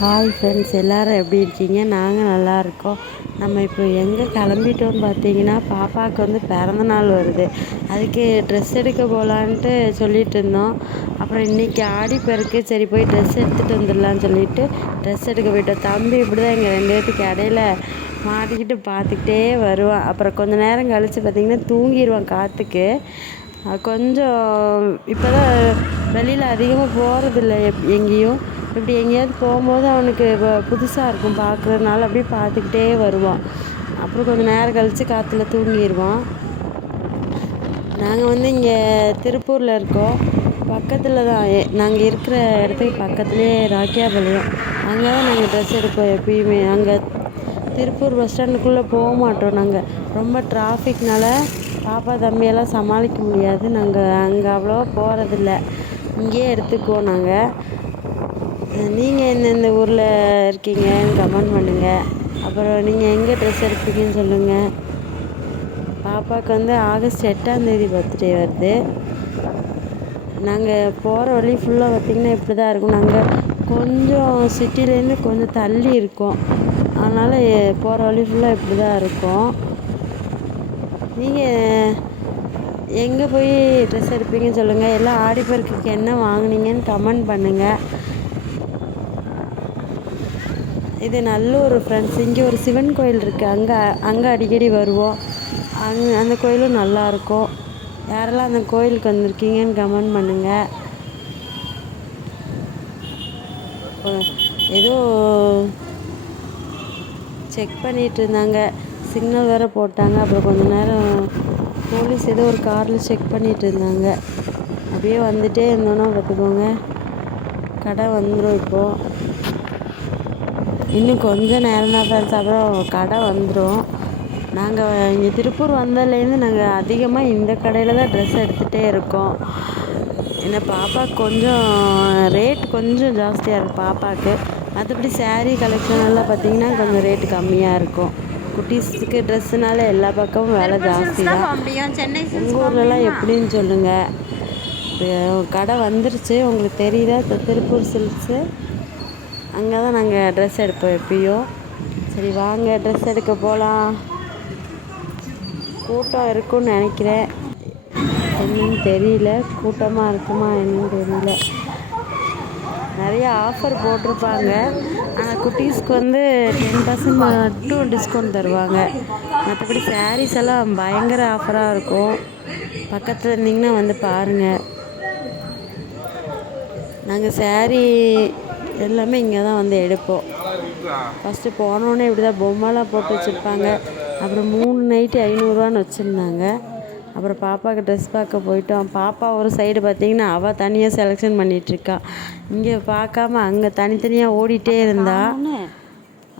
Hi friends எல்லோரும் எப்படி இருக்கீங்க? நாங்கள் நல்லா இருக்கோம். நம்ம இப்போ எங்கே கிளம்பிட்டோம்னு பார்த்தீங்கன்னா பாப்பாவுக்கு வந்து பிறந்த நாள் வருது. அதுக்கு ட்ரெஸ் எடுக்க போகலான்ட்டு சொல்லிட்டு இருந்தோம். அப்புறம் இன்றைக்கி ஆடி பிறகு சரி போய் ட்ரெஸ் எடுத்துகிட்டு வந்துடலான்னு சொல்லிட்டு ட்ரெஸ் எடுக்க போயிட்டோம். தம்பி இப்படி தான் எங்கள் ரெண்டு பேர்த்துக்கு இடையில மாட்டிக்கிட்டு பார்த்துக்கிட்டே வருவான். அப்புறம் கொஞ்சம் நேரம் கழித்து பார்த்திங்கன்னா தூங்கிடுவான் காற்றுக்கு கொஞ்சம் இப்போ தான் வெளியில் அதிகமாக போகிறதில்ல எப் எங்கேயும். இப்படி எங்கேயாவது போகும்போது அவனுக்கு இப்போ புதுசாக இருக்கும் பார்க்குறதுனால அப்படியே பார்த்துக்கிட்டே வருவான். அப்புறம் கொஞ்சம் நேரம் கழித்து காற்றுல தூங்கிடுவான் நாங்கள் வந்து இங்கே திருப்பூரில் இருக்கோம். பக்கத்தில் தான். நாங்கள் இருக்கிற இடத்துக்கு பக்கத்துலேயே ராக்கியாபாளையம். அங்கே தான் நாங்கள் ட்ரெஸ் எடுப்போம் எப்பயுமே. அங்கே திருப்பூர் பஸ் ஸ்டாண்டுக்குள்ளே போக மாட்டோம் நாங்கள் ரொம்ப டிராஃபிக்னால பாப்பா தம்பியெல்லாம் சமாளிக்க முடியாது. நாங்கள் அங்கே அவ்வளோவா போகிறதில்ல இங்கேயே எடுத்துக்குவோம் நாங்கள் நீங்கள் எந்தெந்த ஊரில் இருக்கீங்கன்னு கமெண்ட் பண்ணுங்கள் அப்புறம் நீங்கள் எங்கே ட்ரெஸ் எடுப்பீங்கன்னு சொல்லுங்கள் பாப்பாவுக்கு வந்து ஆகஸ்ட் எட்டாந்தேதி பர்த்டே வருது. நாங்கள் போகிற வழி ஃபுல்லாக பார்த்திங்கன்னா இப்படி தான் இருக்கும். நாங்கள் கொஞ்சம் சிட்டிலேருந்து கொஞ்சம் தள்ளி இருக்கோம். அதனால் போகிற வழி ஃபுல்லாக இப்படி தான் இருக்கும். நீங்கள் எங்கே போய் ட்ரெஸ் எடுப்பீங்கன்னு சொல்லுங்கள் எல்லாம் ஆடி பெருக்குக்கு என்ன வாங்கினீங்கன்னு கமெண்ட் பண்ணுங்கள் இது நல்லூர் ஃப்ரெண்ட்ஸ் இங்கே ஒரு சிவன் கோயில் இருக்குது அங்கே அங்கே அடிக்கடி வருவோம். அங் அந்த கோயிலும் நல்லாயிருக்கும் யாரெல்லாம் அந்த கோயிலுக்கு வந்திருக்கீங்கன்னு கமெண்ட் பண்ணுங்கள் ஏதோ செக் பண்ணிகிட்டு இருந்தாங்க. சிக்னல் வேறு போட்டாங்க. அப்புறம் கொஞ்ச நேரம் போலீஸ் ஏதோ ஒரு காரில் செக் பண்ணிகிட்டு இருந்தாங்க. அப்படியே வந்துகிட்டே இருந்தோன்னா பார்த்துக்கோங்க. கடை வந்துடும் இப்போது இன்னும் கொஞ்சம் நேரம் தான் ஃப்ரெண்ட்ஸ் அப்புறம் கடை வந்துடும் நாங்கள் இங்கே திருப்பூர் வந்ததுலேருந்து நாங்கள் அதிகமாக இந்த கடையில் தான் ட்ரெஸ் எடுத்துகிட்டே இருக்கோம். என்ன பாப்பா கொஞ்சம் ரேட் கொஞ்சம் ஜாஸ்தியாக இருக்கும் பாப்பாவுக்கு மற்றபடி சேரீ கலெக்ஷன் எல்லாம் பார்த்திங்கன்னா கொஞ்சம் ரேட்டு கம்மியாக இருக்கும். குட்டீஸுக்கு ட்ரெஸ்ஸுனால எல்லா பக்கமும் விலை ஜாஸ்தி தான் உங்கள் ஊர்லலாம் எப்படின்னு சொல்லுங்கள் கடை வந்துருச்சு. உங்களுக்கு தெரியுதா? திருப்பூர் சில்க்ஸு அங்கே தான் நாங்கள் ட்ரெஸ் எடுப்போம் எப்பயும் சரி வாங்க ட்ரெஸ் எடுக்க போகலாம் கூட்டம் இருக்குன்னு நினைக்கிறேன். என்னன்னு தெரியல. கூட்டமாக இருக்குமா என்னன்னு தெரியல. நிறைய ஆஃபர் போட்டிருப்பாங்க. ஆனால் குட்டீஸ்க்கு வந்து டென் பர்சன்ட் மட்டும் டிஸ்கவுண்ட் தருவாங்க. மற்றபடி சாரீஸ் எல்லாம் பயங்கர ஆஃபராக இருக்கும். பக்கத்தில் இருந்தீங்கன்னா வந்து பாருங்கள் நாங்கள் சாரீ எல்லாமே இங்கே தான் வந்து எடுப்போம். ஃபஸ்ட்டு போனோடனே இப்படி தான் பொம்மைலாம் போட்டு வச்சுருப்பாங்க. அப்புறம் மூணு நைட்டு ஐநூறுரூவான்னு வச்சுருந்தாங்க. அப்புறம் பாப்பாவுக்கு ட்ரெஸ் பார்க்க போயிட்டோம். பாப்பா ஒரு சைடு பார்த்திங்கன்னா அவள் தனியாக செலெக்ஷன் பண்ணிகிட்ருக்கா இங்கே பார்க்காம அங்கே தனித்தனியாக ஓடிட்டே இருந்தா.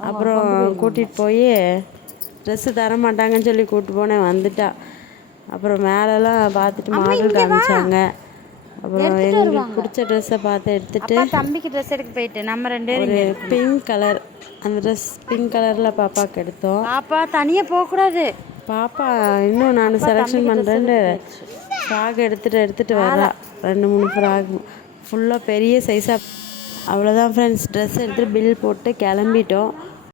அப்புறம் கூட்டிகிட்டு போய் ட்ரெஸ்ஸு தர மாட்டாங்கன்னு சொல்லி கூப்பிட்டு போனேன். வந்துட்டா. அப்புறம் மேலெலாம் பார்த்துட்டு மாடல் காமிச்சாங்க. அப்புறம் எங்களுக்கு பிடிச்ச ட்ரெஸ்ஸை பார்த்து எடுத்துட்டு தம்பிக்கு ட்ரெஸ் எடுக்க போயிட்டு நம்ம ரெண்டு ஒரு பிங்க் கலர் அந்த ட்ரெஸ் பிங்க் கலரில் பாப்பாவுக்கு எடுத்தோம். பாப்பா தனியாக போகக்கூடாது பாப்பா இன்னும் நான் செலெக்ஷன் பண்ணுறேன்ட்டு ஃப்ராக் எடுத்துகிட்டு எடுத்துகிட்டு வரா. ரெண்டு மூணு ஃப்ராக் ஃபுல்லாக பெரிய சைஸாக அவ்வளோதான் ஃப்ரெண்ட்ஸ் ட்ரெஸ் எடுத்துகிட்டு பில் போட்டு கிளம்பிட்டோம்.